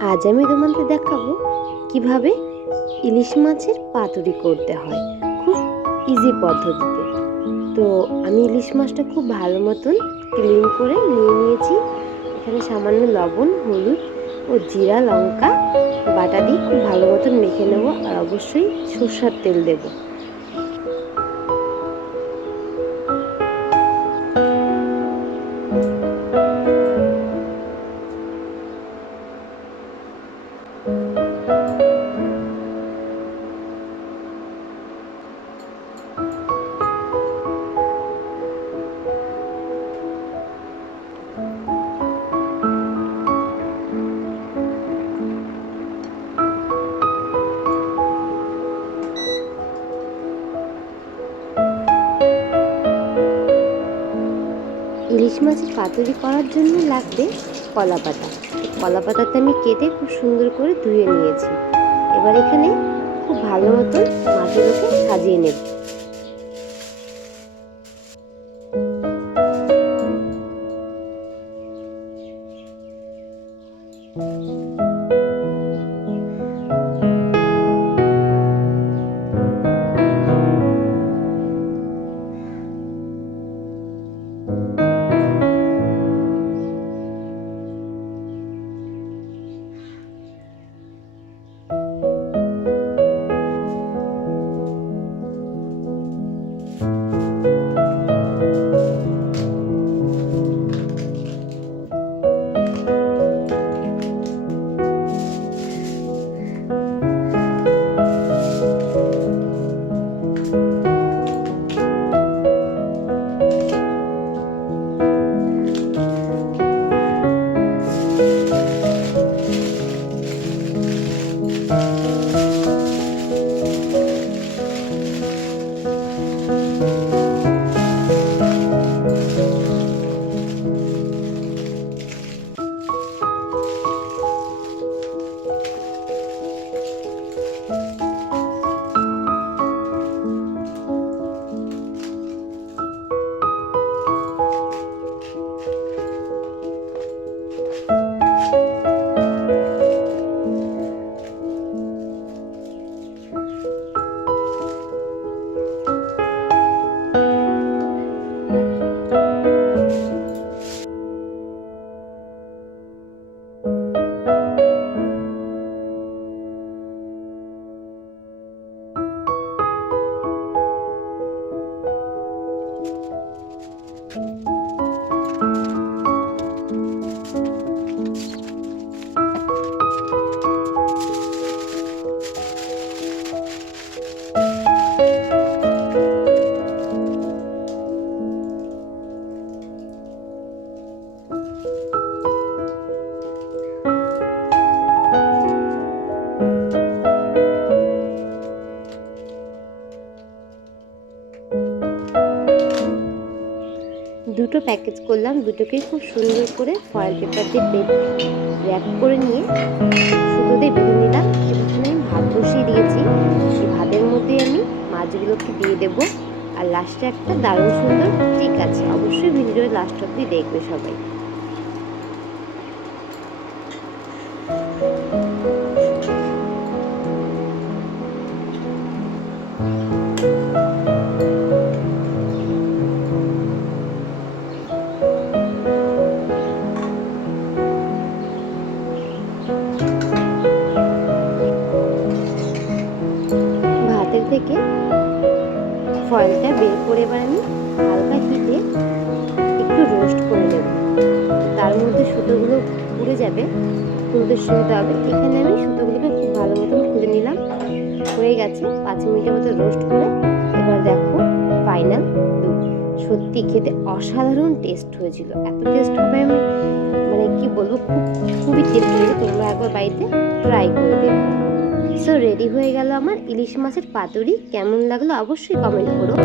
আজ আমি তোমাদের দেখাবো কীভাবে ইলিশ মাছের পাতুরি করতে হয়। খুব ইজি পদ্ধতিতে। তো আমি ইলিশ মাছটা খুব ভালো মতন ক্লিন করে নিয়ে নিয়েছি। এখানে সামান্য লবণ, হলুদ ও জিরা, লঙ্কা বাটা দিয়ে খুব ভালো মতন মেখে নেব আর অবশ্যই সর্ষার তেল দেবো। ইলিশ মাছের পাতুরি করার জন্য লাগবে কলা পাতা। কলা পাতাতে আমি কেটে খুব সুন্দর করে ধুয়ে নিয়েছি। এবার এখানে খুব ভালো মতো মাছগুলোকে সাজিয়ে নেব। দুটো প্যাকেজ করলাম। দুটোকেই খুব সুন্দর করে ফয়েল পেপার দিয়ে র্যাপ করে নিয়ে সুতো দিয়ে বেঁধে নিলাম। এখানে আমি ভাত বসিয়ে দিয়েছি। সেই ভাতের মধ্যে আমি মাছগুলোকে দিয়ে দেবো। আর লাস্টে একটা দারুণ সুন্দর ঠিক আছে। অবশ্যই ভিডিওর লাস্ট অব্দি দেখবে সবাই। থেকে ফয়েলটা বের করে এবার আমি হালকা হিটে একটু রোস্ট করে নেব। তার মধ্যে সুতোগুলো পুড়ে যাবে খুলতে সুবিধা হবে। এখানে আমি সুতোগুলোকে খুব ভালো মতন খুলে নিলাম। হয়ে গেছে পাঁচ মিনিটের মতো রোস্ট করে। এবার দেখো ফাইনাল সত্যি খেতে অসাধারণ টেস্ট হয়েছিল। এত টেস্ট হবে আমি মানে কি বলব, খুব, খুবই টেস্ট হয়েছে। তোমরা একবার বাড়িতে ট্রাই করে দেবে সো রেডি হয়ে গেল আমার ইলিশ মাছের পাতুরি। কেমন লাগল অবশ্যই কমেন্ট করো।